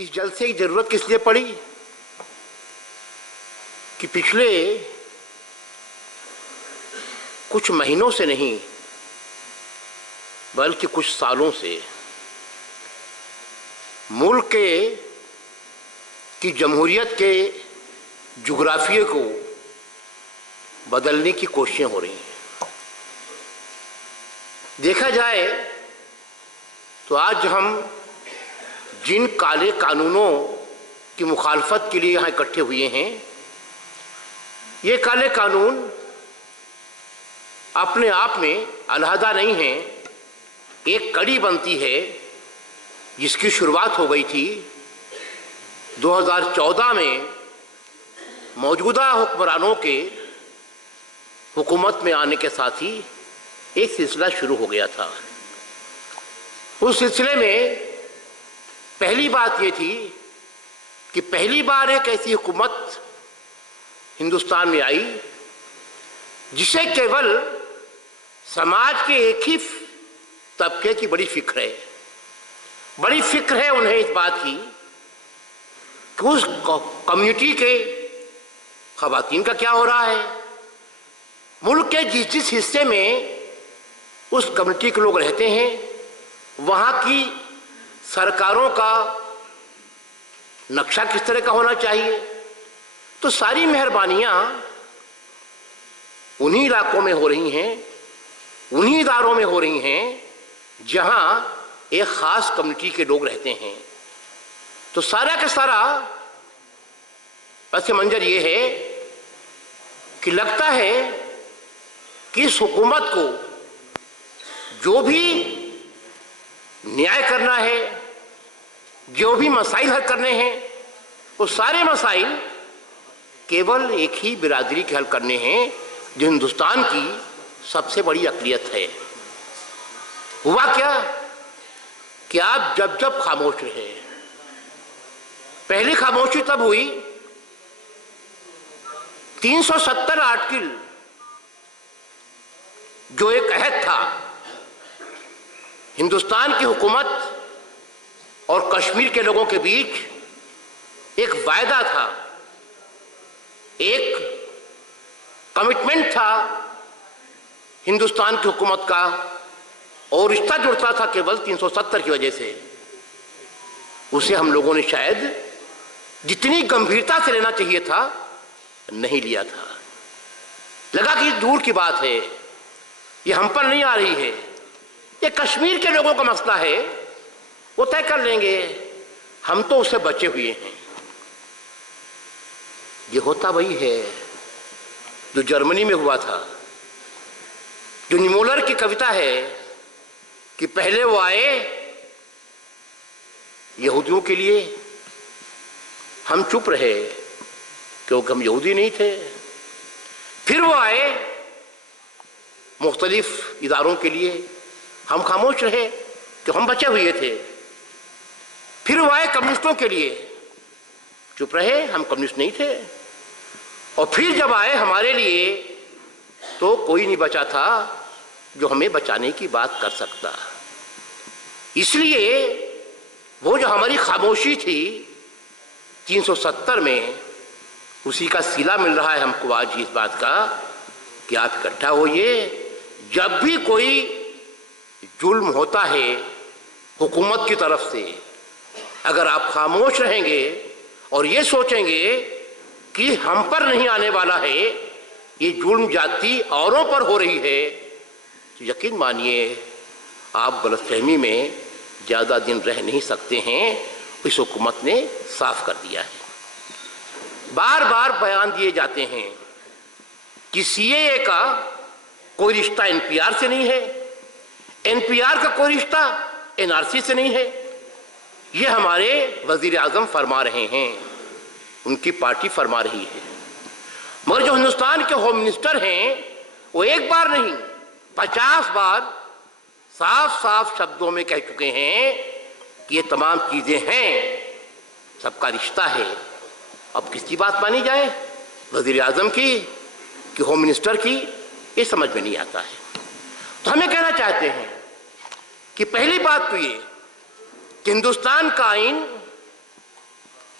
इस जलसे की जरूरत किस लिए पड़ी कि पिछले कुछ महीनों से नहीं बल्कि कुछ सालों से मुल्क की जमहूरियत के जुग्राफिये को बदलने की कोशिशें हो रही हैं। देखा जाए तो आज हम जिन काले कानूनों की मुखालफत के लिए यहाँ इकट्ठे हुए हैं, ये काले कानून अपने आप में अलहदा नहीं हैं, एक कड़ी बनती है जिसकी शुरुआत हो गई थी 2014 में मौजूदा हुक्मरानों के हुकूमत में आने के साथ ही एक सिलसिला शुरू हो गया था। उस सिलसिले में पहली बात ये थी कि पहली बार एक ऐसी हुकूमत हिंदुस्तान में आई जिसे केवल समाज के एक ही तबके की बड़ी फिक्र है उन्हें इस बात की कि उस कम्युनिटी के खवातीन का क्या हो रहा है, मुल्क के जिस हिस्से में उस कम्युनिटी के लोग रहते हैं वहाँ की सरकारों का नक्शा किस तरह का होना चाहिए। तो सारी मेहरबानियाँ उन्हीं इलाकों में हो रही हैं, उन्हीं इदारों में हो रही हैं जहाँ एक ख़ास कम्युनिटी के लोग रहते हैं। तो सारा का सारा पस मंजर ये है कि लगता है कि इस हुकूमत को जो भी न्याय करना है, जो भी मसाइल हल करने हैं, वो सारे मसाइल केवल एक ही बिरादरी के हल करने हैं जो हिंदुस्तान की सबसे बड़ी अक़लियत है। हुआ क्या कि आप जब जब खामोश रहे, पहली खामोशी तब हुई 370 आर्टिकल जो एक अहद था हिंदुस्तान की हुकूमत और कश्मीर के लोगों के बीच, एक वायदा था, एक कमिटमेंट था हिंदुस्तान की हुकूमत का, और रिश्ता जुड़ता था केवल 370 की वजह से। उसे हम लोगों ने शायद जितनी गंभीरता से लेना चाहिए था नहीं लिया था। लगा कि दूर की बात है, ये हम पर नहीं आ रही है, ये कश्मीर के लोगों का मसला है, वो तय कर लेंगे, हम तो उससे बचे हुए हैं। ये होता वही है जो जर्मनी में हुआ था, जो निमोलर की कविता है कि पहले वो आए यहूदियों के लिए, हम चुप रहे क्योंकि हम यहूदी नहीं थे, फिर वो आए मुख्तलिफ इदारों के लिए, हम खामोश रहे कि हम बचे हुए थे, फिर वो आए कम्युनिस्टों के लिए, चुप रहे, हम कम्युनिस्ट नहीं थे, और फिर जब आए हमारे लिए तो कोई नहीं बचा था जो हमें बचाने की बात कर सकता। इसलिए वो जो हमारी खामोशी थी 370 में, उसी का सिला मिल रहा है हमको आज इस बात का कि आप इकट्ठा होइए। जब भी कोई जुल्म होता है हुकूमत की तरफ से, अगर आप खामोश रहेंगे और ये सोचेंगे कि हम पर नहीं आने वाला है, ये जुल्म जाति औरों पर हो रही है, तो यकीन मानिए आप गलतफहमी में ज़्यादा दिन रह नहीं सकते हैं। इस हुकूमत ने साफ कर दिया है। बार बार बयान दिए जाते हैं कि सीएए का कोई रिश्ता एनपीआर से नहीं है, एनपीआर का कोई रिश्ता एनआरसी से नहीं है। ये हमारे वजीर आजम फरमा रहे हैं, उनकी पार्टी फरमा रही है, मगर जो हिंदुस्तान के होम मिनिस्टर हैं वो एक बार नहीं 50 बार साफ साफ शब्दों में कह चुके हैं कि ये तमाम चीजें हैं, सबका रिश्ता है। अब किसकी बात मानी जाए, वजीर आजम की कि होम मिनिस्टर की, ये समझ में नहीं आता है। तो हमें कहना चाहते हैं कि पहली बात तो ये कि हिंदुस्तान का आइन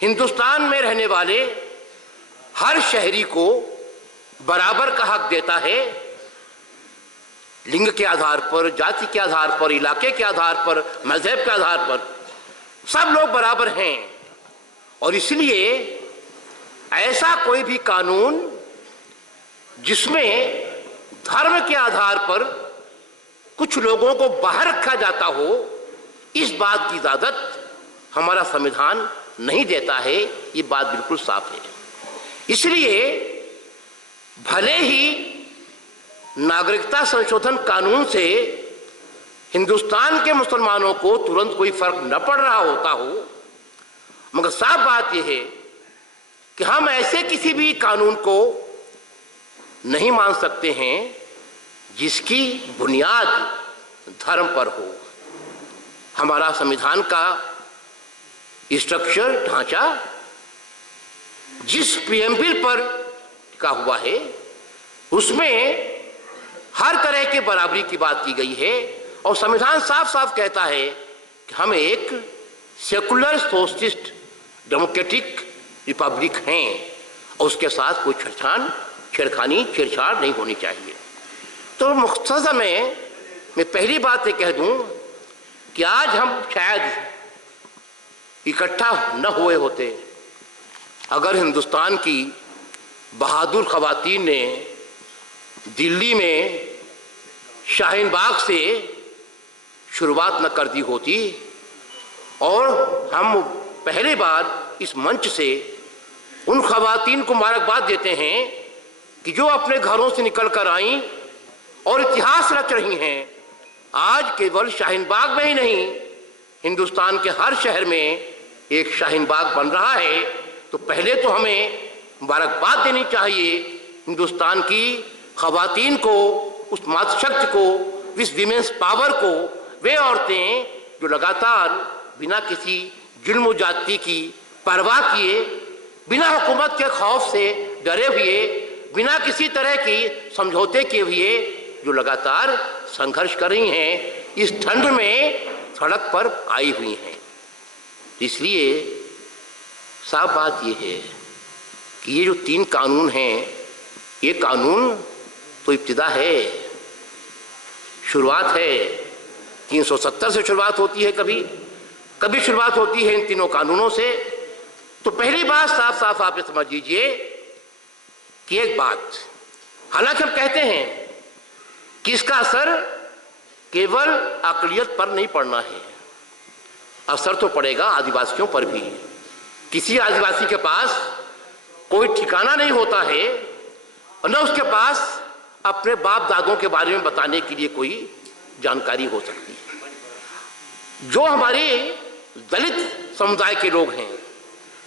हिंदुस्तान में रहने वाले हर शहरी को बराबर का हक देता है, लिंग के आधार पर, जाति के आधार पर, इलाके के आधार पर, मजहब के आधार पर सब लोग बराबर हैं। और इसलिए ऐसा कोई भी कानून जिसमें धर्म के आधार पर कुछ लोगों को बाहर रखा जाता हो, इस बात की इजाजत हमारा संविधान नहीं देता है। ये बात बिल्कुल साफ है। इसलिए भले ही नागरिकता संशोधन कानून से हिंदुस्तान के मुसलमानों को तुरंत कोई फर्क न पड़ रहा होता हो, मगर साफ बात यह है कि हम ऐसे किसी भी कानून को नहीं मान सकते हैं जिसकी बुनियाद धर्म पर हो। हमारा संविधान का स्ट्रक्चर, ढांचा जिस प्रीएम्बल पर टिका हुआ है, उसमें हर तरह की बराबरी की बात की गई है। और संविधान साफ साफ कहता है कि हम एक सेकुलर सोशलिस्ट डेमोक्रेटिक रिपब्लिक हैं और उसके साथ कोई छेड़छाड़ नहीं होनी चाहिए। तो मुख्तसर में मैं पहली बात ये कह दूं कि आज हम शायद इकट्ठा न हुए होते अगर हिंदुस्तान की बहादुर खवातीन ने दिल्ली में शाहीन बाग से शुरुआत न कर दी होती और हम पहली बार इस मंच से उन खवातीन को मुबारकबाद देते हैं कि जो अपने घरों से निकल कर आईं और इतिहास रच रही हैं। आज केवल शाहीन बाग में ही नहीं, हिंदुस्तान के हर शहर में एक शाहीन बाग बन रहा है। तो पहले तो हमें मुबारकबाद देनी चाहिए हिंदुस्तान की खवातीन को, उस मातृशक्ति को, इस विमेंस पावर को, वे औरतें जो लगातार बिना किसी जुल्म जाति की परवाह किए, बिना हुकूमत के खौफ से डरे हुए, बिना किसी तरह की समझौते किए हुए जो लगातार संघर्ष कर रही हैं, इस ठंड में सड़क पर आई हुई हैं। इसलिए साफ बात यह है कि ये जो 3 कानून हैं, ये कानून तो इब्तिदा है, शुरुआत है। 370 से शुरुआत होती है, कभी शुरुआत होती है इन तीनों कानूनों से। तो पहली बात साफ साफ आप समझ लीजिए कि एक बात, हालांकि हम कहते हैं कि इसका असर केवल अक़लियत पर नहीं पड़ना है, असर तो पड़ेगा आदिवासियों पर भी। किसी आदिवासी के पास कोई ठिकाना नहीं होता है और न उसके पास अपने बाप दादों के बारे में बताने के लिए कोई जानकारी हो सकती है। जो हमारे दलित समुदाय के लोग हैं,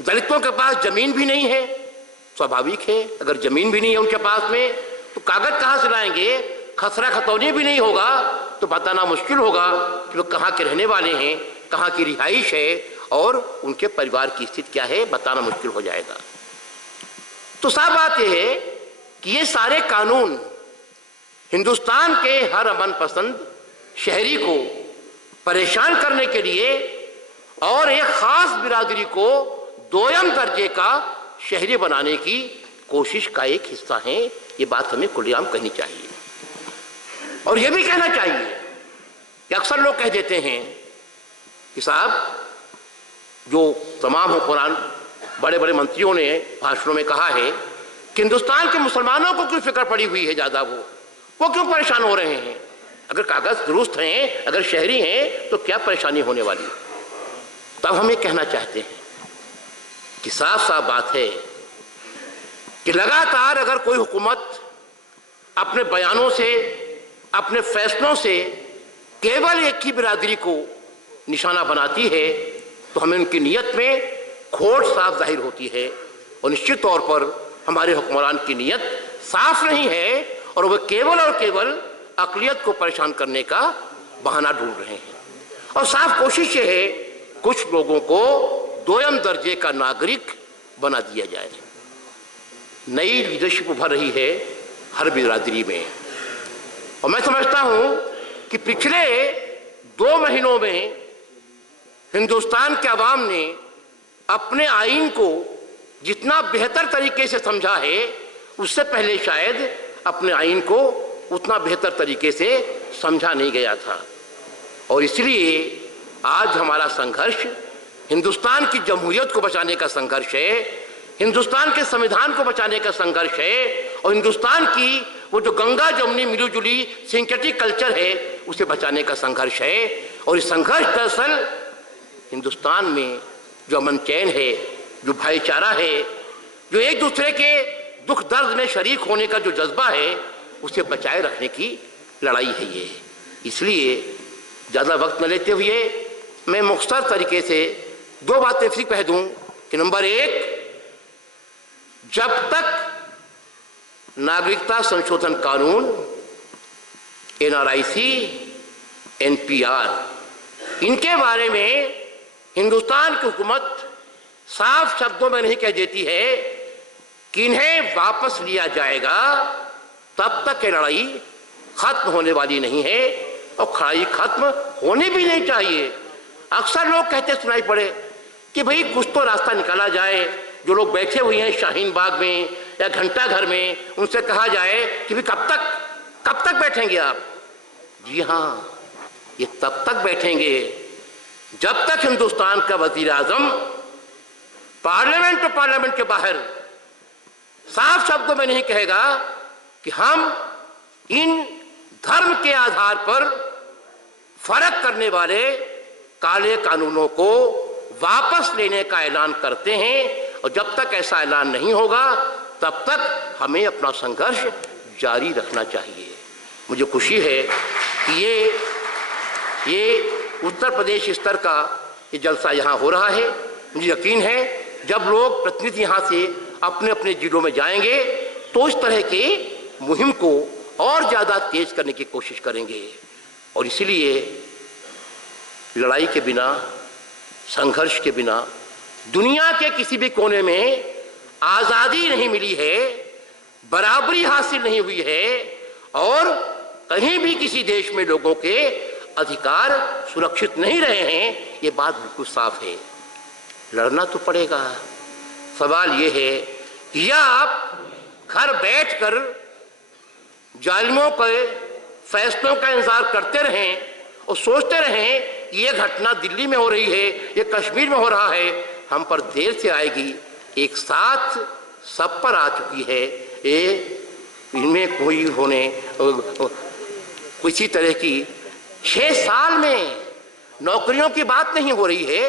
दलितों के पास जमीन भी नहीं है, स्वाभाविक है। अगर जमीन भी नहीं है उनके पास में तो कागज कहाँ से लाएंगे, खसरा खतौनी भी नहीं होगा तो बताना मुश्किल होगा कि वो कहाँ के रहने वाले हैं, कहाँ की रिहाइश है और उनके परिवार की स्थिति क्या है, बताना मुश्किल हो जाएगा। तो साफ बात यह है कि ये सारे कानून हिंदुस्तान के हर अमन पसंद शहरी को परेशान करने के लिए और एक खास बिरादरी को दोयम दर्जे का शहरी बनाने की कोशिश का एक हिस्सा है। ये बात हमें खुलेआम कहनी चाहिए। और यह भी कहना चाहिए कि अक्सर लोग कह देते हैं कि साहब, जो तमाम हुक्मरान बड़े बड़े मंत्रियों ने भाषणों में कहा है कि हिंदुस्तान के मुसलमानों को क्यों फिक्र पड़ी हुई है ज़्यादा, वो क्यों परेशान हो रहे हैं। अगर कागज दुरुस्त हैं, अगर शहरी हैं तो क्या परेशानी होने वाली। तब हम ये कहना चाहते हैं कि साफ साफ बात है कि लगातार अगर कोई हुकूमत अपने बयानों से, अपने फैसलों से केवल एक ही बिरादरी को निशाना बनाती है तो हमें उनकी नीयत में खोट साफ जाहिर होती है। और निश्चित तौर पर हमारे हुक्मरान की नीयत साफ नहीं है और वह केवल और केवल अक़लियत को परेशान करने का बहाना ढूंढ रहे हैं। और साफ कोशिश ये है कुछ लोगों को दोयम दर्जे का नागरिक बना दिया जाए। नई लीडरशिप उभर रही है हर बिरादरी में और मैं समझता हूं कि पिछले 2 महीनों में हिंदुस्तान के अवाम ने अपने आइन को जितना बेहतर तरीके से समझा है, उससे पहले शायद अपने आइन को उतना बेहतर तरीके से समझा नहीं गया था। और इसलिए आज हमारा संघर्ष हिंदुस्तान की जमहूरियत को बचाने का संघर्ष है, हिंदुस्तान के संविधान को बचाने का संघर्ष है, और हिंदुस्तान की वो जो गंगा जमुनी मिली-जुली सिंथेटिक कल्चर है उसे बचाने का संघर्ष है। और इस संघर्ष दरअसल हिंदुस्तान में जो अमन चैन है, जो भाईचारा है, जो एक दूसरे के दुख दर्द में शरीक होने का जो जज्बा है, उसे बचाए रखने की लड़ाई है ये। इसलिए ज़्यादा वक्त न लेते हुए मैं मुख्तसर तरीके से दो बातें फिर कह दूं कि नंबर एक, जब तक नागरिकता संशोधन कानून, NRIC, NPR, इनके बारे में हिंदुस्तान की हुकूमत साफ शब्दों में नहीं कह देती है कि इन्हें वापस लिया जाएगा, तब तक ये लड़ाई खत्म होने वाली नहीं है और लड़ाई खत्म होनी भी नहीं चाहिए। अक्सर लोग कहते सुनाई पड़े कि भाई कुछ तो रास्ता निकाला जाए, जो लोग बैठे हुए हैं शाहीन बाग में या घंटा घर में, उनसे कहा जाए कि भाई कब तक बैठेंगे आप। जी हाँ, ये तब तक बैठेंगे जब तक हिंदुस्तान का वजीर आजम पार्लियामेंट के बाहर साफ शब्दों में नहीं कहेगा कि हम इन धर्म के आधार पर फर्क करने वाले काले कानूनों को वापस लेने का ऐलान करते हैं। और जब तक ऐसा ऐलान नहीं होगा तब तक हमें अपना संघर्ष जारी रखना चाहिए। मुझे खुशी है कि ये उत्तर प्रदेश स्तर का ये जलसा यहाँ हो रहा है। मुझे यकीन है जब लोग प्रतिनिधि यहाँ से अपने अपने जिलों में जाएंगे तो इस तरह के मुहिम को और ज़्यादा तेज करने की कोशिश करेंगे। और इसलिए लड़ाई के बिना, संघर्ष के बिना दुनिया के किसी भी कोने में आज़ादी नहीं मिली है, बराबरी हासिल नहीं हुई है, और कहीं भी किसी देश में लोगों के अधिकार सुरक्षित नहीं रहे हैं। ये बात बिल्कुल साफ है। लड़ना तो पड़ेगा। सवाल ये है कि या आप घर बैठकर जालिमों के फैसलों का इंतजार करते रहें और सोचते रहें कि ये घटना दिल्ली में हो रही है, ये कश्मीर में हो रहा है, हम पर देर से आएगी, एक साथ सब पर आ चुकी है। ये इनमें कोई होने किसी तरह की 6 साल में नौकरियों की बात नहीं हो रही है,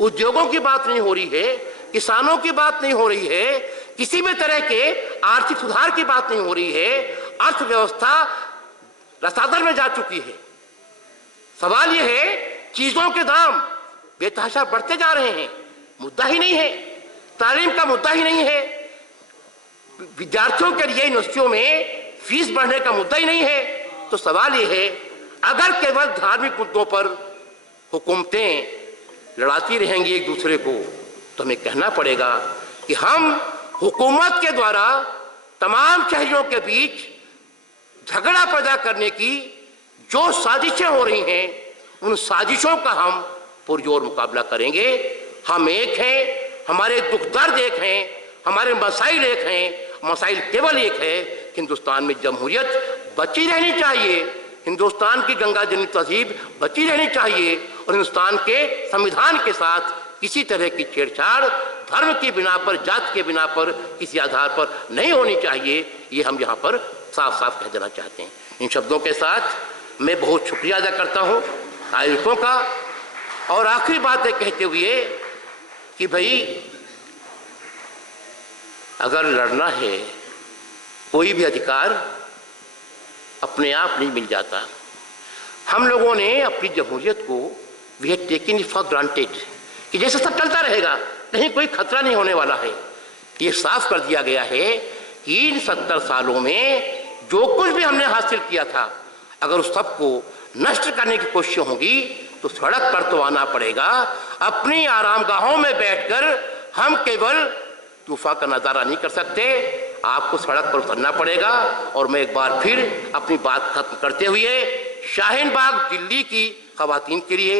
उद्योगों की बात नहीं हो रही है, किसानों की बात नहीं हो रही है, किसी भी तरह के आर्थिक सुधार की बात नहीं हो रही है। अर्थव्यवस्था रसातल में जा चुकी है। सवाल यह है, चीजों के दाम बेतहाशा बढ़ते जा रहे हैं, मुद्दा ही नहीं है, तालीम का मुद्दा ही नहीं है, विद्यार्थियों के लिए यूनिवर्सिटियों में फीस बढ़ने का मुद्दा ही नहीं है। तो सवाल यह है, अगर केवल धार्मिक मुद्दों पर हुकूमतें लड़ाती रहेंगी एक दूसरे को, तो हमें कहना पड़ेगा कि हम हुकूमत के द्वारा तमाम शहरियों के बीच झगड़ा पैदा करने की जो साजिशें हो रही हैं, उन साजिशों का हम पुरजोर मुकाबला करेंगे। हम एक हैं, हमारे दुख दर्द एक हैं, हमारे मसाइल एक हैं। मसाइल केवल एक है, हिंदुस्तान में जमहूरियत बची रहनी चाहिए, हिंदुस्तान की गंगा जमुनी तहजीब बची रहनी चाहिए, और हिंदुस्तान के संविधान के साथ किसी तरह की छेड़छाड़ धर्म की बिना पर, जात के बिना पर, किसी आधार पर नहीं होनी चाहिए। ये हम यहाँ पर साफ साफ कह देना चाहते हैं। इन शब्दों के साथ मैं बहुत शुक्रिया अदा करता हूँ आयोजकों का, और आखिरी बात है कहते हुए कि भाई अगर लड़ना है, कोई भी अधिकार अपने आप नहीं मिल जाता। हम लोगों ने अपनी जमहूरियत को we have taken it for granted कि जैसे सब चलता रहेगा, कहीं कोई खतरा नहीं होने वाला है। ये साफ कर दिया गया है कि इन 70 सालों में जो कुछ भी हमने हासिल किया था, अगर उस सबको नष्ट करने की कोशिश होगी तो सड़क पर तो आना पड़ेगा। अपनी आरामगाहों में बैठकर हम केवल तूफान का नज़ारा नहीं कर सकते, आपको सड़क पर उतरना पड़ेगा। और मैं एक बार फिर अपनी बात खत्म करते हुए शाहीन बाग दिल्ली की खवातीन के लिए,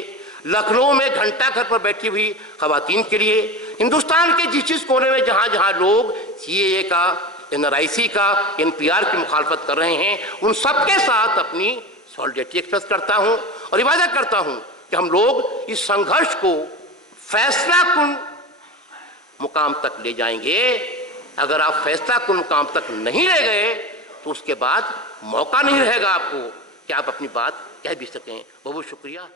लखनऊ में घंटा घर पर बैठी हुई खवातीन के लिए, हिंदुस्तान के जिस जिस कोने में जहां जहां लोग सीएए का, एनआरआईसी का, एनपीआर की मुखालफत कर रहे हैं, उन सबके साथ अपनी सॉलिडेरिटी एक्सप्रेस करता हूं और वादा करता हूं कि हम लोग इस संघर्ष को फैसलाकुन मुकाम तक ले जाएंगे। अगर आप फैसलाकुन मुकाम तक नहीं ले गए तो उसके बाद मौका नहीं रहेगा आपको कि आप अपनी बात कह भी सकें। बहुत बहुत शुक्रिया।